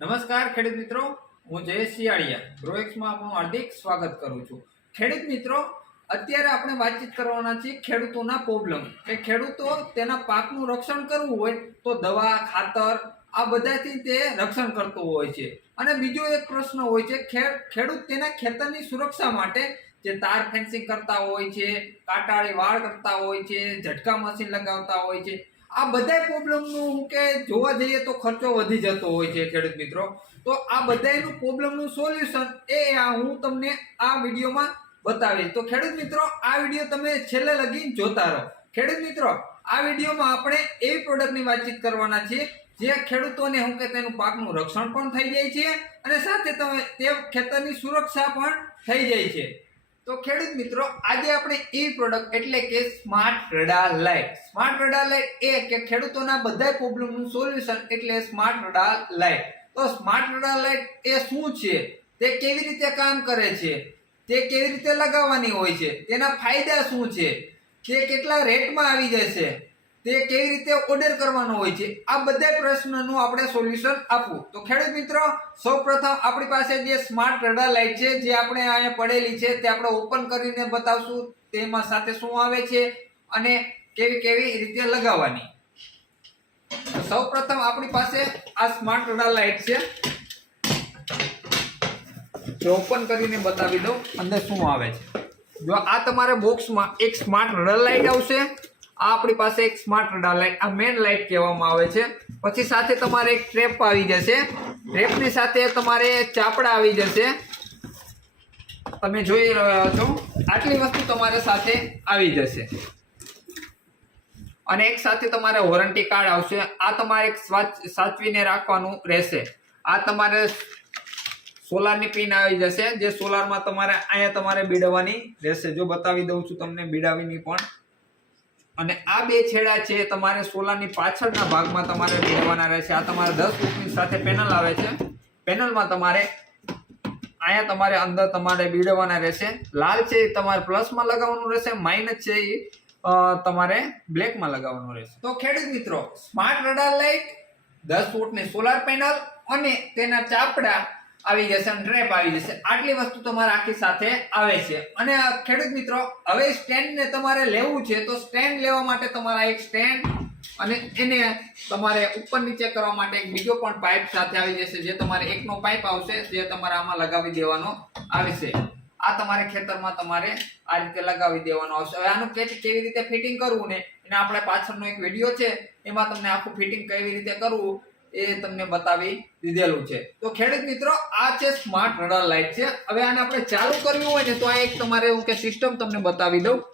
નમસ્કાર ખેડૂત મિત્રો, હું જયેશ સિયાળિયા ગ્રોએક્સમાં આપનું હાર્દિક સ્વાગત કરું છું। ખેડૂત મિત્રો, અત્યારે આપણે વાતચીત કરવાના છીએ ખેડૂતોના પ્રોબ્લેમ કે ખેડૂતો તેના પાકનું રક્ષણ કરવું હોય તો દવા ખાતર આ બધાથી તે રક્ષણ કરતો હોય છે। અને બીજો એક પ્રશ્ન હોય છે, ખેડૂત તેના ખેતરની સુરક્ષા માટે જે તાર ફેન્સિંગ કરતા હોય છે, કાંટાળી વાળ કરતા હોય છે, ઝટકા મશીન લગાવતા હોય છે, આ બધા પ્રોબ્લેમનું કે જોવા જઈએ તો ખર્ચો વધી જતો હોય છે ખેડૂત મિત્રો। તો આ બધાનું પ્રોબ્લેમનું સોલ્યુશન હું તમને આ વિડીયોમાં બતાવીશ। તો ખેડૂત મિત્રો, આ વિડીયો તમે છેલ્લે લગી જોતા રહો। ખેડૂત મિત્રો, આ વિડીયોમાં આપણે એવી પ્રોડક્ટની વાતચીત કરવાના છીએ જે ખેડૂતોને તેનું પાકનું રક્ષણ પણ થઈ જાય છે અને સાથે તે ખેતરની સુરક્ષા પણ થઈ જાય છે। તો ખેડૂત મિત્રો, આજે આપણે એ પ્રોડક્ટ એટલે કે સ્માર્ટ રડાર લાઇટ એ કે ખેડૂતોના બધા પ્રોબ્લેમનું સોલ્યુશન એટલે સ્માર્ટ રડાર લાઇટ। તો સ્માર્ટ રડાર લાઇટ એ શું છે, તે કેવી રીતે કામ કરે છે, તે કેવી રીતે લગાવવાની હોય છે, તેના ફાયદા શું છે, તે કેટલા રેટમાં આવી જશે, તે કેવી રીતે ઓર્ડર કરવાનો હોય છે, આ બધા પ્રશ્નનું આપણે સોલ્યુશન આપવું। તો ખેડૂત મિત્રો, સૌપ્રથમ આપણી પાસે જે સ્માર્ટ રડાર લાઇટ છે જે આપણે અહીંયા પડેલી છે તે આપણે ઓપન કરીને બતાવશું, તેમાં સાથે શું આવે છે અને કેવી રીતે લગાવવાની। સૌપ્રથમ આપણી પાસે આ સ્માર્ટ રડાર લાઇટ છે, જો ઓપન કરીને બતાવી દઉં અંદર શું આવે છે। જો આ તમારા બોક્સમાં એક સ્માર્ટ રડાર લાઇટ આવશે, આ આપણી પાસે એક સ્માર્ટ રડાર લાઇટ, આ મેન લાઇટ કહેવામાં આવે છે। પછી સાથે તમારે એક ટ્રેપ આવી જશે, ટ્રેપની સાથે તમારે ચાપડા આવી જશે, તમે જોઈ રહ્યા છો આટલી વસ્તુ તમારે સાથે આવી જશે। અને એક સાથે તમારે વોરંટી કાર્ડ આવશે, આ તમારે સાચવીને રાખવાનું રહેશે। આ તમારે સોલારની પિન આવી જશે, જે સોલારમાં તમારે બીડવાની રહેશે, જો બતાવી દઉં છું તમને બીડાવીની પણ। અને આ બે છેડા છે તમારે સોલારની પાછળના ભાગમાં તમારે બીડવાના રહેશે। આ તમારે 10 ફૂટની સાથે પેનલ આવે છે, પેનલમાં તમારે તમારે અંદર તમારે બીડવાના રહેશે। લાલ છે એ તમારે પ્લસમાં લગાવવાનું રહેશે, માઇનસ છે એ તમારે બ્લેકમાં લગાવવાનું રહેશે। તો ખેડૂત મિત્રો, સ્માર્ટ રડાર લાઇટ, 10 ફૂટની સોલાર પેનલ અને તેના ચાપડા આવી જશે અને ટ્રેપ આવી જશે, આટલી વસ્તુ તમારે આખી સાથે આવે છે। અને ખેડૂત મિત્રો, હવે સ્ટેન્ડ ને તમારે લેવું છે તો સ્ટેન્ડ લેવા માટે તમારા એક સ્ટેન્ડ અને એને તમારે ઉપર નીચે કરવા માટે એક બીજો પણ પાઇપ સાથે આવી જશે, જે તમારે એકનો પાઇપ આવશે જે તમારે આમાં લગાવી દેવાનો આવશે। આ તમારે ખેતરમાં તમારે આ રીતે લગાવી દેવાનો આવશે। હવે આનું કેવી રીતે ફિટિંગ કરવું ને એને આપણે પાછળનો એક વિડીયો છે એમાં તમને આખું ફિટિંગ કેવી રીતે કરવું એ તમને બતાવી દીધેલું છે। તો ખેડૂત મિત્રો, આ છે સ્માર્ટ રડાર લાઇટ છે। હવે આને આપણે ચાલુ કરવી હોય ને તો આ એક તમારે સિસ્ટમ તમને બતાવી દઉં।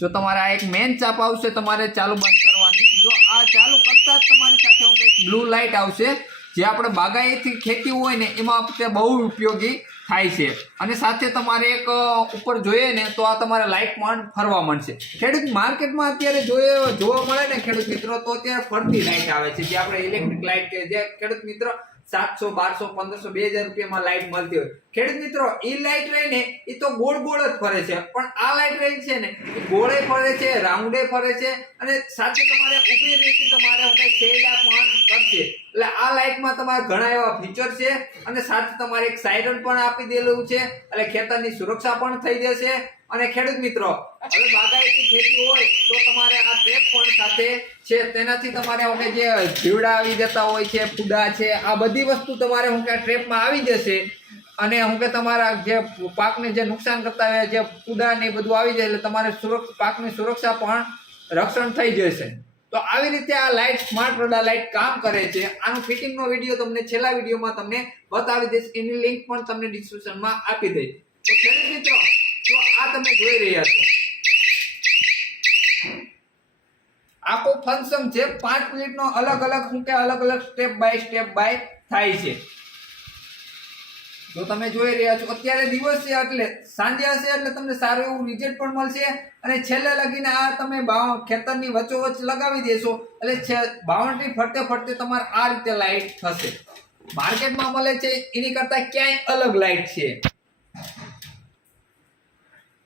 જો તમારે આ એક મેન ચાપ આવશે, તમારે ચાલુ બંધ કરવાની, જો આ ચાલુ કરતા જ તમારી સાથે બ્લુ લાઇટ આવશે, જે આપણે બાગાયતી ખેતી હોય ને એમાં બહુ ઉપયોગી થાય છે। અને સાથે તમારે એક ઉપર જોઈએ ને તો આ તમારે લાઇટ પણ ફરવા મળશે। ખેડૂત માર્કેટમાં અત્યારે જોવા મળે ને ખેડૂત મિત્રો, તો અત્યારે ફરતી લાઇટ આવે છે, જે આપણે ઇલેક્ટ્રિક લાઇટ કે જે ખેડૂત મિત્રો 700, 1200, 1500, 2000 રૂપિયામાં લાઇટ મળતી હોય। ખેડૂત મિત્રો, એ લાઇટ રહે ને એ તો ગોળ જ ફરે છે, પણ આ લાઇટ રહી છે ને એ ગોળે ફરે છે, રાઉન્ડે ફરે છે અને સાથે તમારે ઊભી રીતે તમારે શેડા પણ કરશે। એટલે આ લાઇટમાં તમારે ઘણા એવા ફીચર છે અને સાથે તમારે એક સાયરન પણ આપી દેલું છે, એટલે ખેતરની સુરક્ષા પણ થઈ જશે। અને ખેડૂત મિત્રો, હવે બાગાયતી ખેતી હોય તો તમારે આ ટ્રેપ પણ સાથે છે, તેનાથી તમારે જે જીવડા આવી જતા હોય છે, ફૂડા છે, આ બધી વસ્તુ તમારે ટ્રેપમાં આવી જશે અને તમારા જે પાકને જે નુકસાન કરતા હોય, જે ફૂડા ને બધું આવી જાય, એટલે તમારે પાકની સુરક્ષા પણ રક્ષણ થઈ જશે। તો આવી રીતે આ લાઇટ, સ્માર્ટ રડાર લાઇટ કામ કરે છે। આનું ફિટિંગનો વિડીયો તમને છેલ્લા વિડીયોમાં તમને બતાવી દઈશ, એની લિંક પણ તમને ડિસ્ક્રિપ્શનમાં આપી દઈશ। તો ખેડૂત મિત્રો, તો આ તમે જોઈ રહ્યા છો આખો ફંક્શન છે, 5 મિનિટનો અલગ અલગ સ્ટેપ બાય થાય છે। જો તમે જોઈ રહ્યા છો, અત્યારે દિવસ છે એટલે સાંજે હશે એટલે તમને સારું એવું રિઝલ્ટ પણ મળશે। અને છેલ્લે લગીને આ તમે ખેતરની વચ્ચોવચ્ચ લગાવી દેશો એટલે બાઉન્ડ્રી ફરતે તમારે આ રીતે લાઇટ થશે। માર્કેટમાં મળે છે એની કરતા ક્યાંય અલગ લાઇટ છે।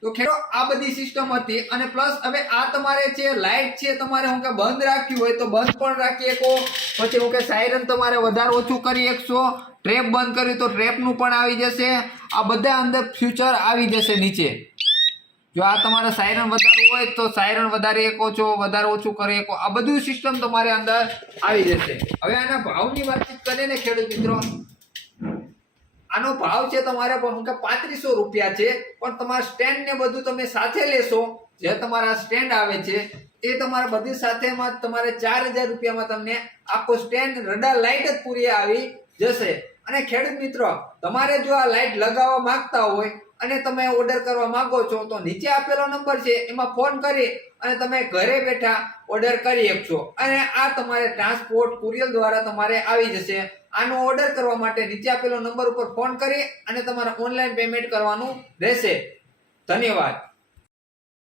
તો ખેડૂતો આ બધી સિસ્ટમ હતી અને પ્લસ હવે આ તમારે છે લાઇટ છે તમારે હું કે બંધ રાખ્યું હોય તો બંધ પણ રાખી શકો, પછી હું કે સાયરન તમારે વધારે ઓછું કરી શકશો, ટ્રેપ બંધ કર્યું તો ટ્રેપનું પણ આવી જશે, આ બધા અંદર ફ્યુચર આવી જશે નીચે. જો આ તમારે સાયરન વધારવું હોય તો સાયરન વધારી શકો છો, વધારે ઓછું કરી શકો, આ બધું સિસ્ટમ તમારે અંદર આવી જશે. હવે આના ભાવની વાતચીત કરીએ ને ખેડૂત મિત્રો, આનો ભાવ છે તમારે 3500 રૂપિયા છે, પણ તમારા સ્ટેન્ડ ને બધું તમે સાથે લેશો, જે તમારા સ્ટેન્ડ આવે છે એ તમારા બધી સાથેમાં તમારે 4000 રૂપિયામાં તમને આખો સ્ટેન્ડ રડાર લાઇટ જ પૂરી આવી જશે. અને ખેડૂત મિત્રો તમારે જો આ લાઇટ લગાવવા માંગતા હોય અને તમે ઓર્ડર કરવા માંગો છો તો નીચે આપેલો નંબર છે એમાં ફોન કરી અને તમે ઘરે બેઠા ઓર્ડર કરી શકશો, અને આ તમારે ટ્રાન્સપોર્ટ કુરિયર દ્વારા તમારે આવી જશે. આનો ઓર્ડર કરવા માટે નીચે આપેલો નંબર ઉપર ફોન કરી અને તમારે ઓનલાઈન પેમેન્ટ કરવાનું રહેશે. ધન્યવાદ.